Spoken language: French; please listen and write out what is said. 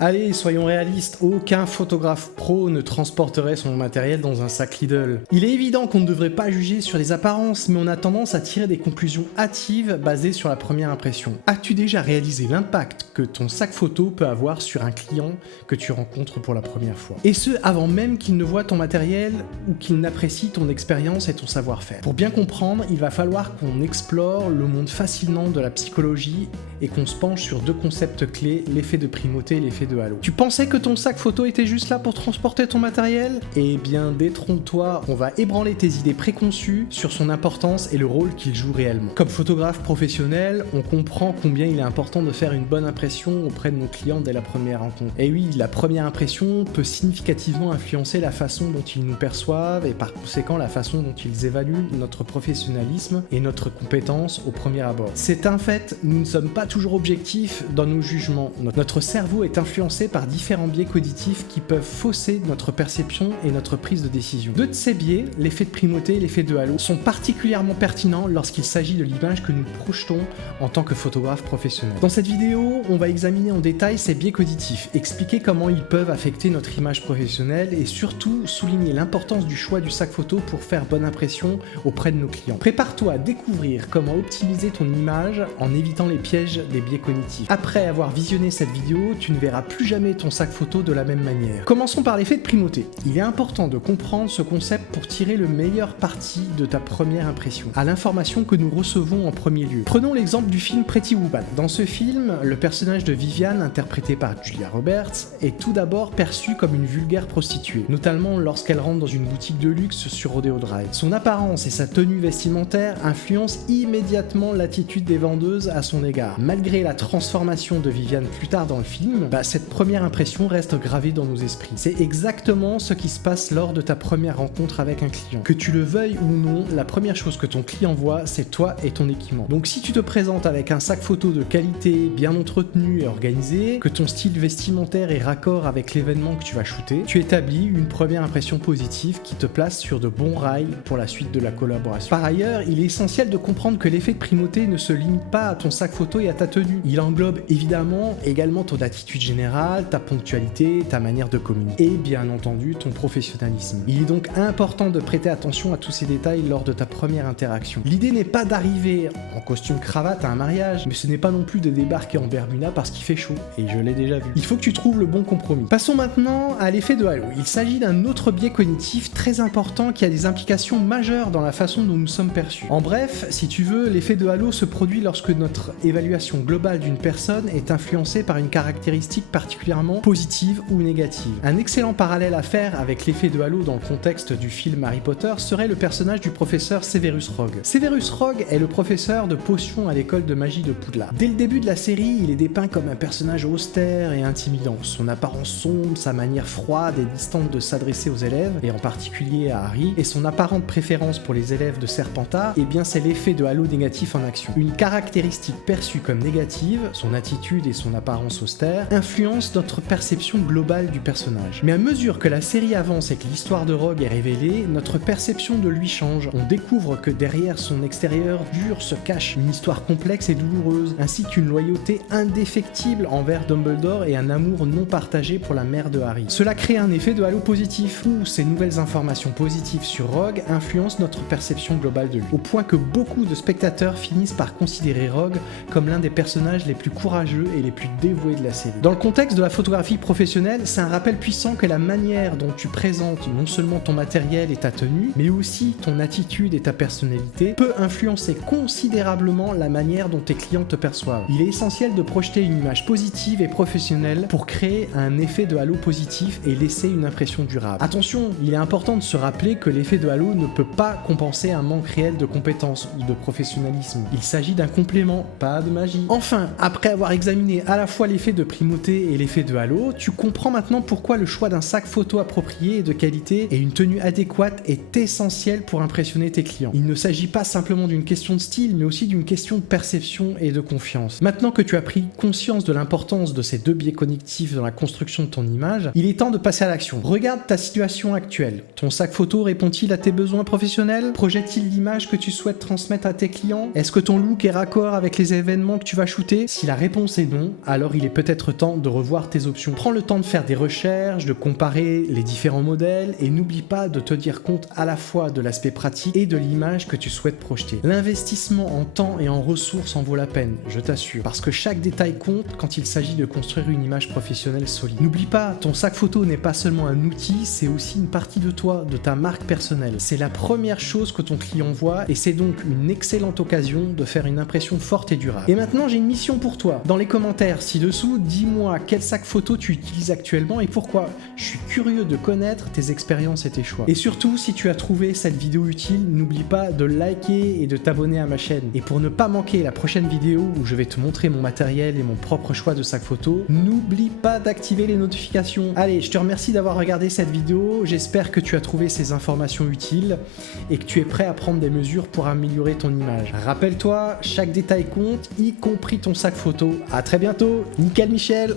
Allez, soyons réalistes, aucun photographe pro ne transporterait son matériel dans un sac Lidl. Il est évident qu'on ne devrait pas juger sur les apparences, mais on a tendance à tirer des conclusions hâtives basées sur la première impression. As-tu déjà réalisé l'impact que ton sac photo peut avoir sur un client que tu rencontres pour la première fois? Et ce, avant même qu'il ne voit ton matériel ou qu'il n'apprécie ton expérience et ton savoir-faire. Pour bien comprendre, il va falloir qu'on explore le monde fascinant de la psychologie et qu'on se penche sur deux concepts clés, l'effet de primauté et l'effet de halo. Tu pensais que ton sac photo était juste là pour transporter ton matériel? Eh bien, détrompe-toi, on va ébranler tes idées préconçues sur son importance et le rôle qu'il joue réellement. Comme photographe professionnel, on comprend combien il est important de faire une bonne impression auprès de nos clients dès la première rencontre. Et oui, la première impression peut significativement influencer la façon dont ils nous perçoivent et par conséquent la façon dont ils évaluent notre professionnalisme et notre compétence au premier abord. C'est un fait, nous ne sommes pas toujours objectifs dans nos jugements. Notre cerveau est influencé par différents biais cognitifs qui peuvent fausser notre perception et notre prise de décision. Deux de ces biais, l'effet de primauté et l'effet de halo, sont particulièrement pertinents lorsqu'il s'agit de l'image que nous projetons en tant que photographe professionnel. Dans cette vidéo, on va examiner en détail ces biais cognitifs, expliquer comment ils peuvent affecter notre image professionnelle et surtout souligner l'importance du choix du sac photo pour faire bonne impression auprès de nos clients. Prépare-toi à découvrir comment optimiser ton image en évitant les pièges des biais cognitifs. Après avoir visionné cette vidéo, tu ne verras plus jamais ton sac photo de la même manière. Commençons par l'effet de primauté. Il est important de comprendre ce concept pour tirer le meilleur parti de ta première impression, à l'information que nous recevons en premier lieu. Prenons l'exemple du film Pretty Woman. Dans ce film, le personnage de Vivian, interprété par Julia Roberts, est tout d'abord perçu comme une vulgaire prostituée, notamment lorsqu'elle rentre dans une boutique de luxe sur Rodeo Drive. Son apparence et sa tenue vestimentaire influencent immédiatement l'attitude des vendeuses à son égard. Malgré la transformation de Vivian plus tard dans le film, cette première impression reste gravée dans nos esprits. C'est exactement ce qui se passe lors de ta première rencontre avec un client. Que tu le veuilles ou non, la première chose que ton client voit, c'est toi et ton équipement. Donc si tu te présentes avec un sac photo de qualité, bien entretenu et organisé, que ton style vestimentaire est raccord avec l'événement que tu vas shooter, tu établis une première impression positive qui te place sur de bons rails pour la suite de la collaboration. Par ailleurs, il est essentiel de comprendre que l'effet de primauté ne se limite pas à ton sac photo et à ta tenue. Il englobe évidemment également ton attitude générale, ta ponctualité, ta manière de communiquer et bien entendu ton professionnalisme. Il est donc important de prêter attention à tous ces détails lors de ta première interaction. L'idée n'est pas d'arriver en costume cravate à un mariage, mais ce n'est pas non plus de débarquer en Bermuda parce qu'il fait chaud, et je l'ai déjà vu. Il faut que tu trouves le bon compromis. Passons maintenant à l'effet de halo. Il s'agit d'un autre biais cognitif très important qui a des implications majeures dans la façon dont nous sommes perçus. En bref, si tu veux, l'effet de halo se produit lorsque notre évaluation globale d'une personne est influencée par une caractéristique particulièrement positive ou négative. Un excellent parallèle à faire avec l'effet de halo dans le contexte du film Harry Potter serait le personnage du professeur Severus Rogue. Severus Rogue est le professeur de potions à l'école de magie de Poudlard. Dès le début de la série, il est dépeint comme un personnage austère et intimidant. Son apparence sombre, sa manière froide et distante de s'adresser aux élèves, et en particulier à Harry, et son apparente préférence pour les élèves de Serpentard, eh bien c'est l'effet de halo négatif en action. Une caractéristique perçue comme négative, son attitude et son apparence austère, influencent notre perception globale du personnage. Mais à mesure que la série avance et que l'histoire de Rogue est révélée, notre perception de lui change. On découvre que derrière son extérieur dur se cache une histoire complexe et douloureuse, ainsi qu'une loyauté indéfectible envers Dumbledore et un amour non partagé pour la mère de Harry. Cela crée un effet de halo positif, où ces nouvelles informations positives sur Rogue influencent notre perception globale de lui, au point que beaucoup de spectateurs finissent par considérer Rogue comme l'un des personnages les plus courageux et les plus dévoués de la série. Dans le contexte de la photographie professionnelle, c'est un rappel puissant que la manière dont tu présentes non seulement ton matériel et ta tenue, mais aussi ton attitude et ta personnalité peut influencer considérablement la manière dont tes clients te perçoivent. Il est essentiel de projeter une image positive et professionnelle pour créer un effet de halo positif et laisser une impression durable. Attention, il est important de se rappeler que l'effet de halo ne peut pas compenser un manque réel de compétences ou de professionnalisme. Il s'agit d'un complément, pas de magie. Enfin, après avoir examiné à la fois l'effet de primauté et l'effet de halo, tu comprends maintenant pourquoi le choix d'un sac photo approprié et de qualité et une tenue adéquate est essentiel pour impressionner tes clients. Il ne s'agit pas simplement d'une question de style, mais aussi d'une question de perception et de confiance. Maintenant que tu as pris conscience de l'importance de ces deux biais cognitifs dans la construction de ton image, il est temps de passer à l'action. Regarde ta situation actuelle. Ton sac photo répond-il à tes besoins professionnels? Projette-t-il l'image que tu souhaites transmettre à tes clients? Est-ce que ton look est raccord avec les événements que tu vas shooter? Si la réponse est non, alors il est peut-être temps de de revoir tes options. Prends le temps de faire des recherches, de comparer les différents modèles et n'oublie pas de te dire compte à la fois de l'aspect pratique et de l'image que tu souhaites projeter. L'investissement en temps et en ressources en vaut la peine, je t'assure, parce que chaque détail compte quand il s'agit de construire une image professionnelle solide. N'oublie pas, ton sac photo n'est pas seulement un outil, c'est aussi une partie de toi, de ta marque personnelle. C'est la première chose que ton client voit et c'est donc une excellente occasion de faire une impression forte et durable. Et maintenant, j'ai une mission pour toi. Dans les commentaires ci-dessous, dis-moi quel sac photo tu utilises actuellement et pourquoi. Je suis curieux de connaître tes expériences et tes choix. Et surtout, si tu as trouvé cette vidéo utile, n'oublie pas de liker et de t'abonner à ma chaîne. Et pour ne pas manquer la prochaine vidéo où je vais te montrer mon matériel et mon propre choix de sac photo, n'oublie pas d'activer les notifications. Allez, je te remercie d'avoir regardé cette vidéo, j'espère que tu as trouvé ces informations utiles et que tu es prêt à prendre des mesures pour améliorer ton image. Rappelle-toi, chaque détail compte, y compris ton sac photo. À très bientôt, nickel Michel!